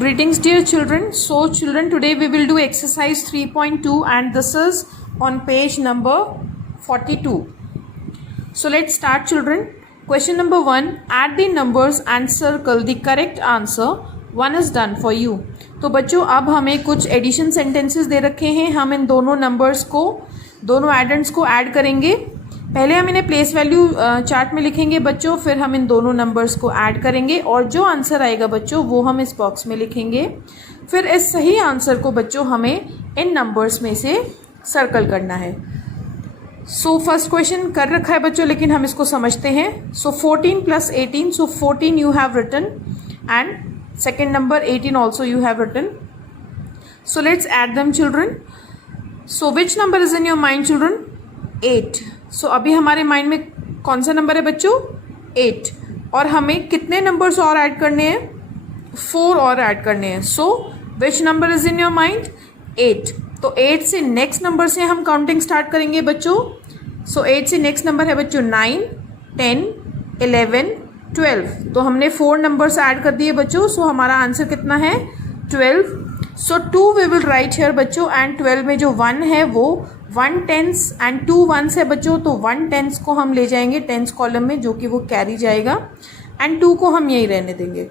Greetings dear children. So children, today we will do exercise 3.2 and this is on page number 42. So let's start children. Question number 1, add the numbers and circle the correct answer. One is done for you. तो बच्चों अब हमें कुछ addition sentences दे रखे हैं. हम इन दोनों numbers को, दोनों एडेंट्स को ऐड करेंगे. पहले हम इन्हें प्लेस वैल्यू चार्ट में लिखेंगे बच्चों, फिर हम इन दोनों नंबर्स को ऐड करेंगे और जो आंसर आएगा बच्चों वो हम इस बॉक्स में लिखेंगे. फिर इस सही आंसर को बच्चों हमें इन नंबर्स में से सर्कल करना है. सो फर्स्ट क्वेश्चन कर रखा है बच्चों, लेकिन हम इसको समझते हैं. So 14 + 18, so 14 you have written and second number 18 also you have written. So let's add them children. So which number is in your mind children? 8. So अभी हमारे माइंड में कौन सा नंबर है बच्चों? 8. और हमें कितने नंबर्स और ऐड करने हैं? 4 और ऐड करने हैं. So which number is in your mind? 8. तो 8 से नेक्स्ट नंबर से हम काउंटिंग स्टार्ट करेंगे बच्चों. So 8 से नेक्स्ट नंबर है बच्चों 9, 10, 11, 12. तो हमने 4 नंबर्स ऐड कर दिए बच्चों. सो हमारा आंसर कितना है? 12. सो 2 वी विल राइट हियर बच्चों एंड 12 में जो 1 है वो 1 टेंस एंड 2 1s है बच्चों. तो 1 टेंस को हम ले जाएंगे टेंस कॉलम में, जो कि वो कैरी जाएगा, एंड 2 को हम यही रहने देंगे.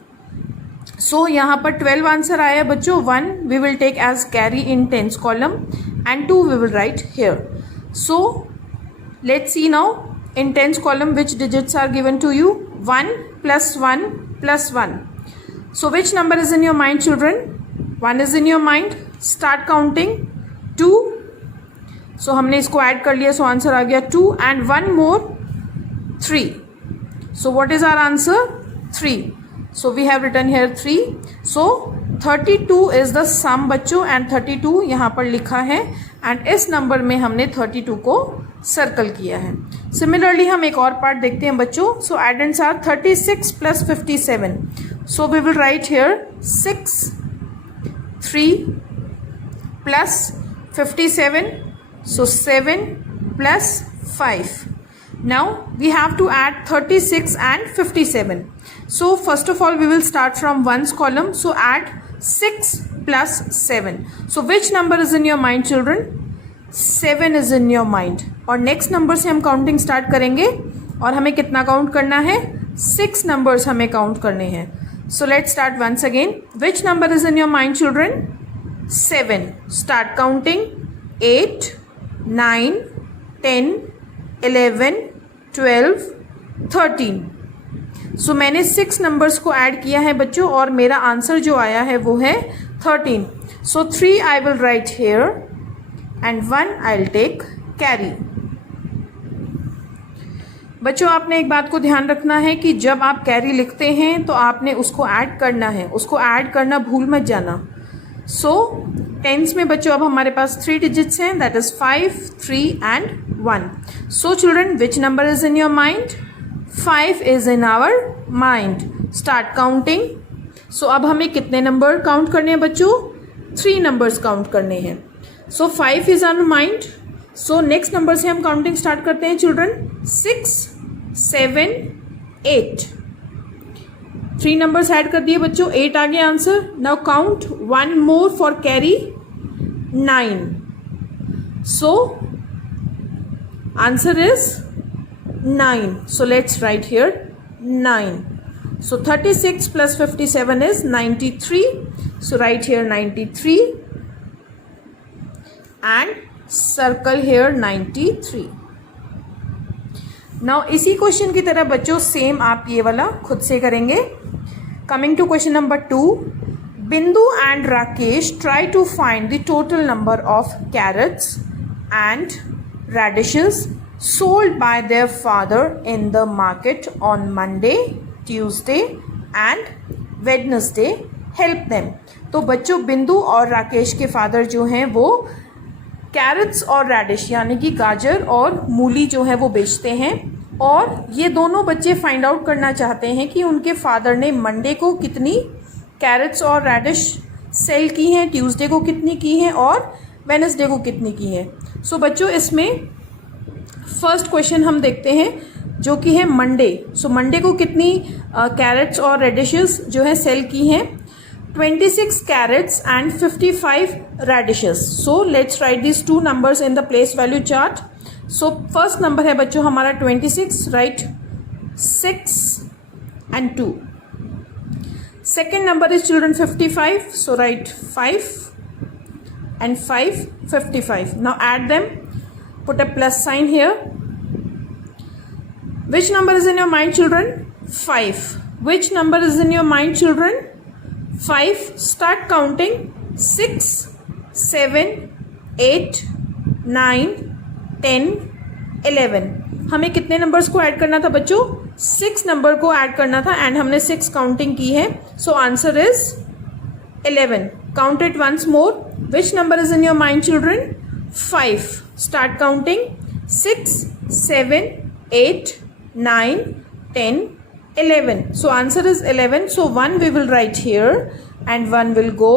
सो यहाँ पर 12 आंसर आया बच्चों. 1 we will take as carry in tens column and 2 we will write here. So let's see now in tens column which digits are given to you. 1 plus 1 plus 1. So which number is in your mind children? 1 is in your mind. Start counting. 2. So हमने इसको add कर लिया, so answer आ गया 2 and 1 more 3. So what is our answer? 3. So we have written here 3. So 32 is the sum बच्चों and 32 यहाँ पर लिखा है and इस नंबर में हमने 32 को सर्कल किया है. सिमिलरली हम एक और पार्ट देखते हैं बच्चों. So addends are 36 + 57. So we will write here 6, 3 + 57. So 7 + 5. Now we have to add 36 and 57. So first of all we will start from 1's column. So add 6 + 7. So which number is in your mind children? 7 is in your mind. और next number से हम counting start करेंगे और हमें कितना count करना है? 6 numbers हमें काउंट करने हैं. So let's start once again. Which number is in your mind children? 7. Start counting. 8, 9, 10, 11, 12, 13. So मैंने 6 नंबर्स को ऐड किया है बच्चों और मेरा आंसर जो आया है वो है 13. So 3 I will write here and 1 I will take carry. बच्चों आपने एक बात को ध्यान रखना है कि जब आप कैरी लिखते हैं तो आपने उसको ऐड करना है, उसको ऐड करना भूल मत जाना. सो टेंस में बच्चों अब हमारे पास 3 डिजिट्स हैं, that is 5, 3 and 1. So children which number is in your mind? 5 is in our mind. Start counting. So अब हमें कितने नंबर काउंट करने हैं बच्चों? 3 नंबर्स काउंट करने हैं. सो 5 is on mind. So next number से हम काउंटिंग स्टार्ट करते हैं चिल्ड्रन. 6, 7, 8. 3 नंबर्स ऐड कर दिए बच्चों, 8 आ गया answer. Now count 1 more for carry, 9. So answer is 9. So let's write here 9. So 36 + 57 is 93. So write here 93 and circle here 93. Now इसी क्वेश्चन की तरह बच्चों सेम आप ये वाला खुद से करेंगे. Coming to question number 2. Bindu and Rakesh try to find the total number of carrots and radishes sold by their father in the market on Monday, Tuesday and Wednesday. Help them. तो बच्चों बिंदु और राकेश के फादर जो हैं वो कैरेट्स और reddish यानी कि गाजर और मूली जो है वो बेचते हैं, और ये दोनों बच्चे फाइंड आउट करना चाहते हैं कि उनके फादर ने मंडे को कितनी कैरेट्स और रेडिश सेल की हैं, ट्यूसडे को कितनी की हैं और वेडनेसडे को कितनी की हैं. सो बच्चों इसमें फर्स्ट क्वेश्चन हम देखते हैं जो कि है मंडे. सो मंडे को कितनी कैरेट्स और रेडिशेस जो है सेल की हैं. 26 carrots and 55 radishes. So let's write these two numbers in the place value chart. So first number है बच्चों हमारा 26, write 6 and 2. Second number is children 55, so write 5 and 5, 55. Now add them, put a plus sign here. Which number is in your mind, children? 5. Which number is in your mind, children? 5. Start counting. 6, 7, 8, 9, 10, 11. हमें कितने numbers को add करना था बच्चों? 6 number को add करना था and हमने 6 काउंटिंग की है. सो answer is 11. Count it once more. Which number is in your mind, children? 5. Start counting. 6, 7, 8, 9, 10, 11. So answer is 11. So 1 we will write here and 1 will go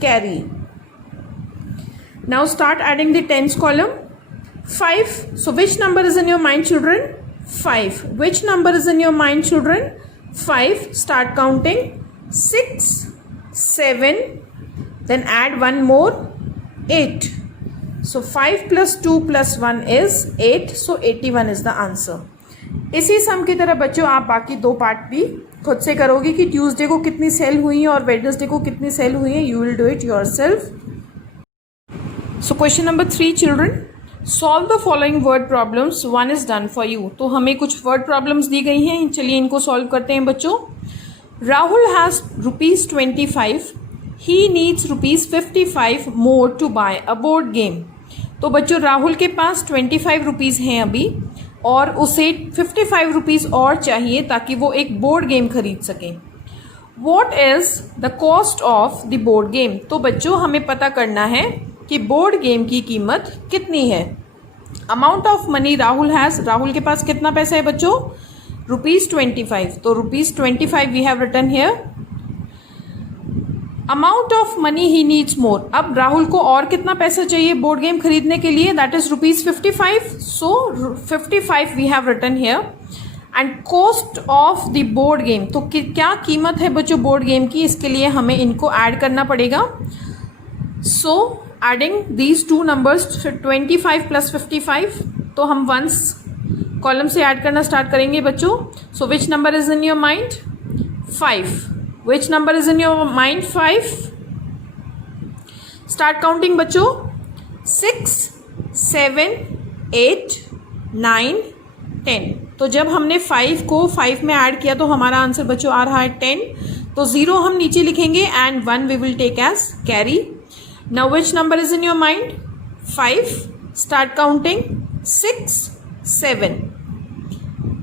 carry. Now start adding the tens column. 5. So which number is in your mind, children? 5. Which number is in your mind, children? 5. Start counting. 6, 7, then add one more, 8. So 5 plus 2 plus 1 is 8. So 81 is the answer. इसी सम की तरह बच्चों आप बाकी दो part भी खुद से करोगे कि ट्यूसडे को कितनी सेल हुई है और वेडनेसडे को कितनी सेल हुई है. You will do it yourself. So question number 3 children, solve the following word problems. 1 is done for you. तो हमें कुछ वर्ड प्रॉब्लम्स दी गई हैं, चलिए इनको सॉल्व करते हैं बच्चों. Rahul has ₹25. He needs ₹55 more to buy a board game. तो बच्चों राहुल के पास ₹25 हैं अभी और उसे ₹55 और चाहिए ताकि वो एक बोर्ड गेम खरीद सके. What is the cost of the board game. तो बच्चों हमें पता करना है कि बोर्ड गेम की कीमत कितनी है. Amount of money Rahul has. Rahul के पास कितना पैसा है बच्चों? ₹25. तो ₹25 we have written here. Amount of money he needs more. अब राहुल को और कितना पैसा चाहिए बोर्ड गेम खरीदने के लिए? That is ₹55. So 55 we have written here. And cost of the board game. तो क्या कीमत है बच्चों बोर्ड गेम की? इसके लिए हमें इनको ऐड करना पड़ेगा. So adding these two numbers 25 plus 55. तो हम वंस कॉलम से ऐड करना स्टार्ट करेंगे बच्चों. So which number is in your mind? 5. Which number is in your mind? 5. Start counting बच्चों. 6, 7, 8, 9, 10. तो जब हमने 5 को 5 में ऐड किया तो हमारा आंसर बच्चों आ रहा है 10. तो 0 हम नीचे लिखेंगे and 1 we will take as carry. Now which number is in your mind? 5. Start counting. 6, 7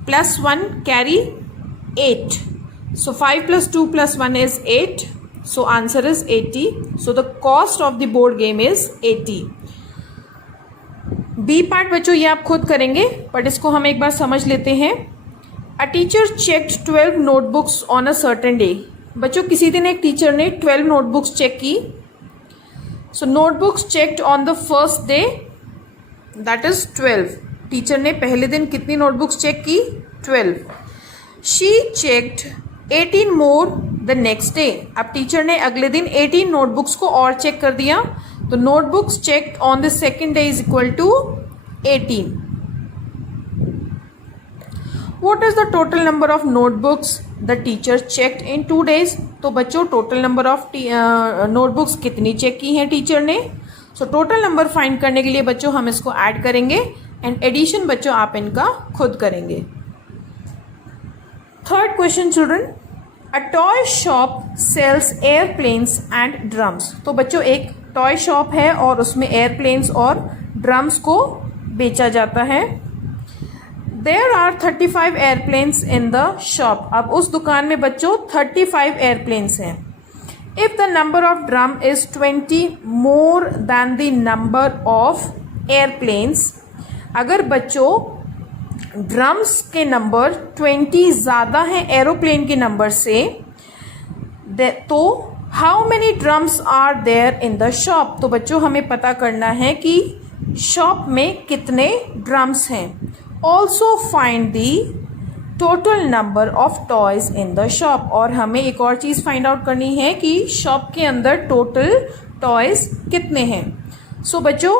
plus 1 carry 8. So 5 plus 2 plus 1 is 8. So answer is 80. So the cost of the board game is 80. B part बच्चों ये आप खुद करेंगे but इसको हम एक बार समझ लेते हैं. A teacher checked 12 notebooks on a certain day. बच्चों किसी दिन एक टीचर ने 12 नोटबुक्स चेक की. So notebooks checked on the first day, that is 12. Teacher ने पहले दिन कितनी नोटबुक्स चेक की? 12. She checked 18 more the next day. अब टीचर ने अगले दिन 18 नोटबुक्स को और चेक कर दिया. तो notebooks check on the second day is equal to 18. What is the total number of notebooks the teacher checked in 2 days. तो बच्चों टोटल नंबर ऑफ नोटबुक्स कितनी चेक की हैं टीचर ने? सो टोटल नंबर फाइंड करने के लिए बच्चों हम इसको ऐड करेंगे एंड एडिशन बच्चों आप इनका खुद करेंगे. Third question children, a toy shop sells airplanes and drums. तो बच्चों एक टॉय शॉप है और उसमें एयरप्लेन्स और ड्रम्स को बेचा जाता है. There are 35 airplanes in the shop. अब उस दुकान में बच्चों 35 एयरप्लेन्स हैं. If the number of drum is 20 more than the number of airplanes, अगर बच्चों ड्रम्स के नंबर 20 ज़्यादा हैं एरोप्लेन के नंबर से, तो how many drums are there in the shop. तो बच्चों हमें पता करना है कि शॉप में कितने ड्रम्स हैं. Also find the total number of toys in the shop. और हमें एक और चीज फाइंड आउट करनी है कि शॉप के अंदर टोटल टॉयज कितने हैं। सो बच्चों,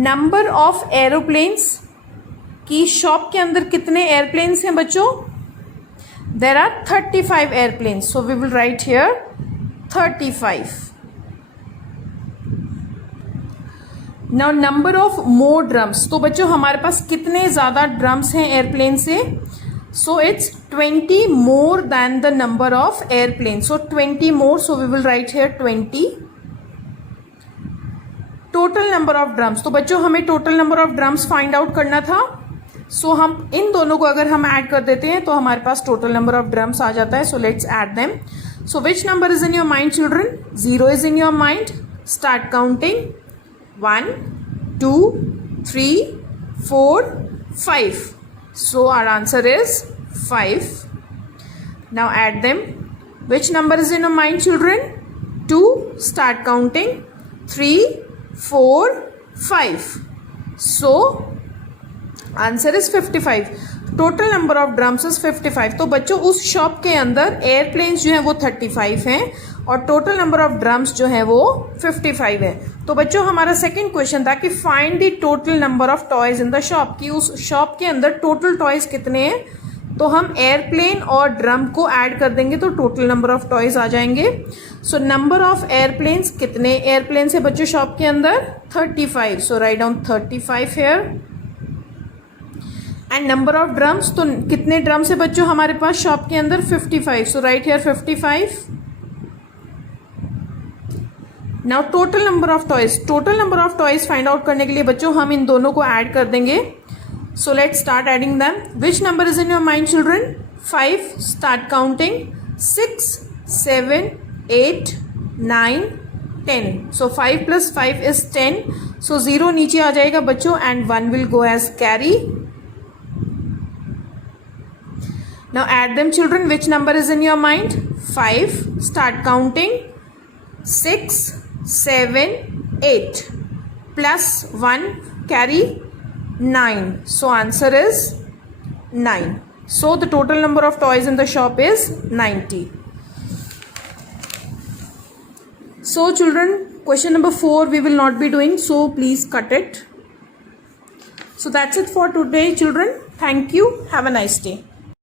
नंबर ऑफ एरोप्लेन्स की शॉप के अंदर कितने एयरप्लेन्स हैं बच्चों? There are 35 airplanes, so we will write here 35। Now number of more drums, तो बच्चों हमारे पास कितने ज्यादा ड्रम्स हैं एयरप्लेन से? So it's 20 more than the number of airplane, so 20 more, so we will write here 20। Total number of drums, तो बच्चों हमें total number of drums find out करना था। सो हम इन दोनों को अगर हम ऐड कर देते हैं तो हमारे पास टोटल नंबर ऑफ ड्रम्स आ जाता है। So let's add them. So which number is in your mind children? 0 is in your mind. Start counting. 1, 2, 3, 4, 5. So our answer is 5. Now add them. Which number is in your mind, children? 2. Start counting. 3, 4, 5. So answer is 55. Total number of drums is 55। तो बच्चों उस shop के अंदर airplanes जो है वो 35 हैं और टोटल नंबर ऑफ ड्रम्स जो है वो 55 है। तो बच्चों हमारा सेकंड क्वेश्चन था कि find the total number of toys in the shop, कि उस शॉप के अंदर टोटल टॉयज कितने हैं। तो हम एयरप्लेन और ड्रम को ऐड कर देंगे तो टोटल नंबर ऑफ टॉयज आ जाएंगे। सो नंबर ऑफ एयरप्लेन्स, कितने एयरप्लेन्स है बच्चों शॉप के अंदर? 35, so write down 35 here. And number of drums, तो कितने ड्रम्स है बच्चों हमारे पास शॉप के अंदर? 55, so write here 55। Now total number of toys, total number of toys find out करने के लिए बच्चों हम इन दोनों को ऐड कर देंगे। So let's start adding them. Which number is in your mind children? 5। Start counting. 6, 7, 8, 9, 10. So 5 + 5 is 10. So 0 नीचे आ जाएगा बच्चों and 1 will go as carry. Now add them children. Which number is in your mind? 5. Start counting. 6, 7, 8 plus 1 carry 9. So answer is 9. So the total number of toys in the shop is 90. So children, question number 4 we will not be doing, so please cut it. So that's it for today children. Thank you. Have a nice day.